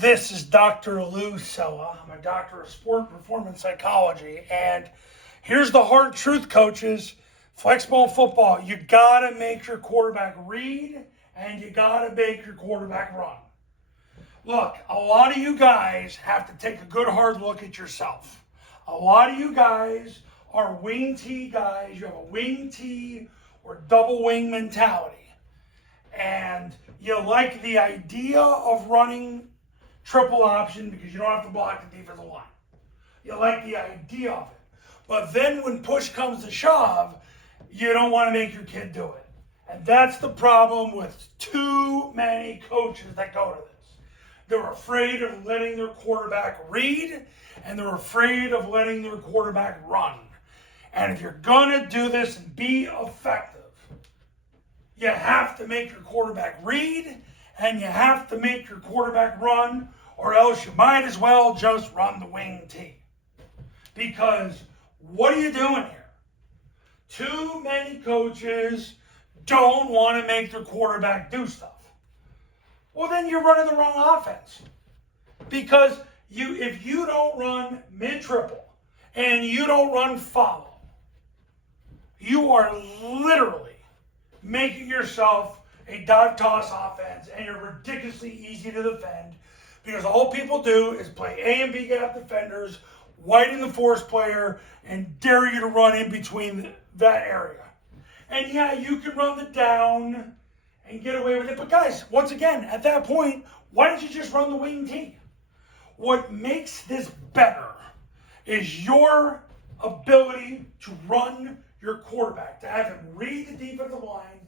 This is Dr. Lou Sella. I'm a doctor of sport and performance psychology. And here's the hard truth, coaches. Flexbone football, you got to make your quarterback read and you got to make your quarterback run. Look, a lot of you guys have to take a good hard look at yourself. A lot of you guys are wing T guys. You have a wing T or double wing mentality. And you like the idea of running triple option because you don't have to block the defensive line. You like the idea of it. But then when push comes to shove, you don't want to make your kid do it. And that's the problem with too many coaches that go to this. They're afraid of letting their quarterback read, and they're afraid of letting their quarterback run. And if you're going to do this and be effective, you have to make your quarterback read, and you have to make your quarterback run, or else you might as well just run the wing T. Because what are you doing here? Too many coaches don't want to make their quarterback do stuff. Well, then you're running the wrong offense. Because if you don't run mid-triple and you don't run follow, you are literally making yourself a dive toss offense, and you're ridiculously easy to defend because all people do is play A and B gap defenders, widen the force player, and dare you to run in between that area. And yeah, you can run the down and get away with it. But guys, once again, at that point, why don't you just run the wing T? What makes this better is your ability to run your quarterback, to have him read the defensive line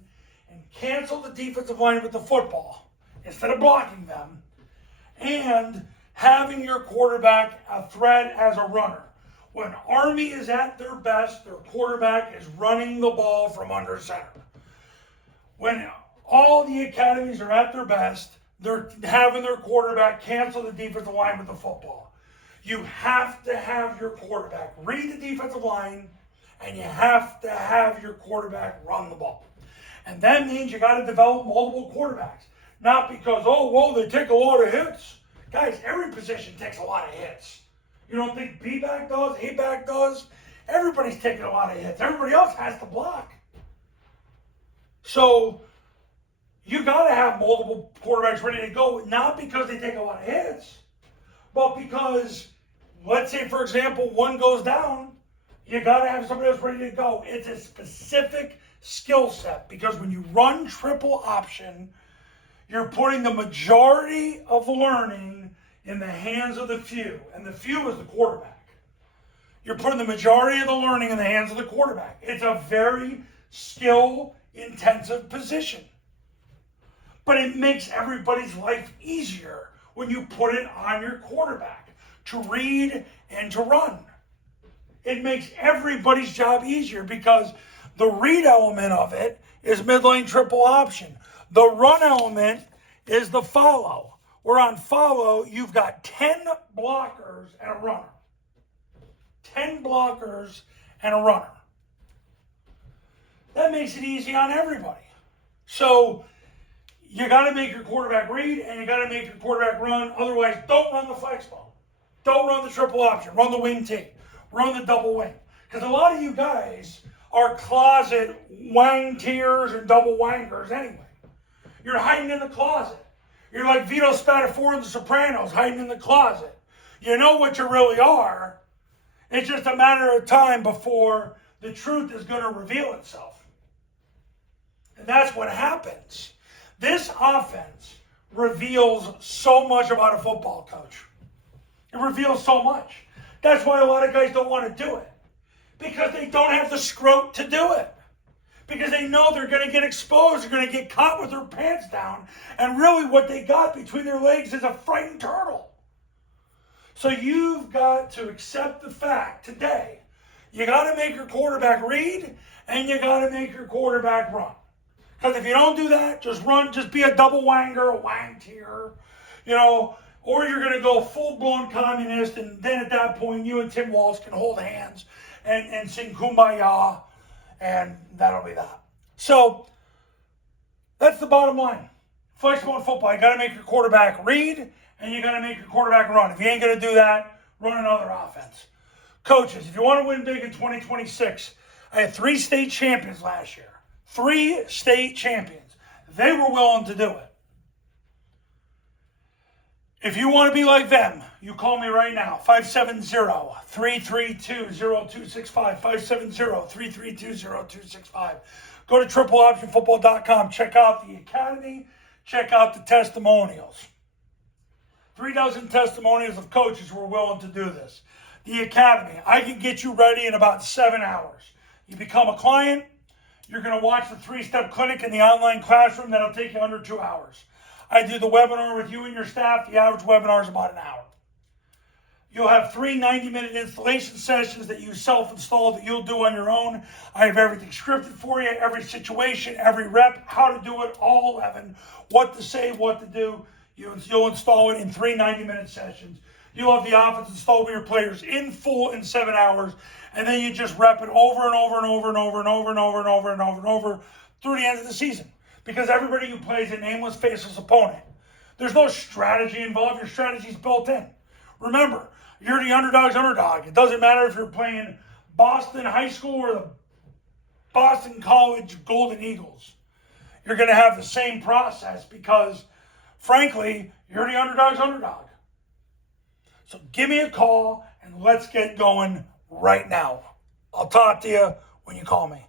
and cancel the defensive line with the football instead of blocking them, and having your quarterback a threat as a runner. When Army is at their best, their quarterback is running the ball from under center. When all the academies are at their best, they're having their quarterback cancel the defensive line with the football. You have to have your quarterback read the defensive line, and you have to have your quarterback run the ball. And that means you got to develop multiple quarterbacks. Not because, they take a lot of hits. Guys, every position takes a lot of hits. You don't think B-back does, A-back does? Everybody's taking a lot of hits. Everybody else has to block. So you got to have multiple quarterbacks ready to go, not because they take a lot of hits, but because, let's say, for example, one goes down, you got to have somebody else ready to go. It's a specific skill set because when you run triple option, you're putting the majority of learning in the hands of the few, and the few is the quarterback. You're putting the majority of the learning in the hands of the quarterback. It's a very skill-intensive position. But it makes everybody's life easier when you put it on your quarterback to read and to run. It makes everybody's job easier because the read element of it is midline triple option. The run element is the follow. Where on follow, you've got 10 blockers and a runner. 10 blockers and a runner. That makes it easy on everybody. So you got to make your quarterback read and you got to make your quarterback run. Otherwise, don't run the flexbone. Don't run the triple option. Run the wing T. Run the double wing. Because a lot of you guys are closet wang tiers and double wangers anyway. You're hiding in the closet. You're like Vito Spatafore in The Sopranos, hiding in the closet. You know what you really are. It's just a matter of time before the truth is going to reveal itself. And that's what happens. This offense reveals so much about a football coach. It reveals so much. That's why a lot of guys don't want to do it. Because they don't have the scrote to do it. Because they know they're going to get exposed, they're going to get caught with their pants down, and really what they got between their legs is a frightened turtle. So you've got to accept the fact today, you got to make your quarterback read, and you got to make your quarterback run. Because if you don't do that, just be a double wanger, a wang tier, or you're going to go full-blown communist, and then at that point, you and Tim Walz can hold hands and sing Kumbaya, and that'll be that. So that's the bottom line. Flexbone football, you got to make your quarterback read, and you got to make your quarterback run. If you ain't going to do that, run another offense. Coaches, if you want to win big in 2026, I had 3 state champions last year. 3 state champions. They were willing to do it. If you want to be like them, you call me right now, 570-332-0265, 570-332-0265. Go to tripleoptionfootball.com. Check out the academy. Check out the testimonials. 3 dozen testimonials of coaches who are willing to do this. The academy, I can get you ready in about 7 hours. You become a client, you're going to watch the 3-step clinic in the online classroom. That'll take you under 2 hours. I do the webinar with you and your staff. The average webinar is about an hour. You'll have 3 90-minute installation sessions that you self-install that you'll do on your own. I have everything scripted for you, every situation, every rep, how to do it, all 11, what to say, what to do. You'll install it in 3 90-minute sessions. You'll have the offense installed with your players in full in 7 hours, and then you just rep it over and over and over and over and over and over and over and over and over through the end of the season. Because everybody who plays a nameless, faceless opponent, there's no strategy involved. Your strategy's built in. Remember, you're the underdog's underdog. It doesn't matter if you're playing Boston High School or the Boston College Golden Eagles. You're going to have the same process because, frankly, you're the underdog's underdog. So give me a call and let's get going right now. I'll talk to you when you call me.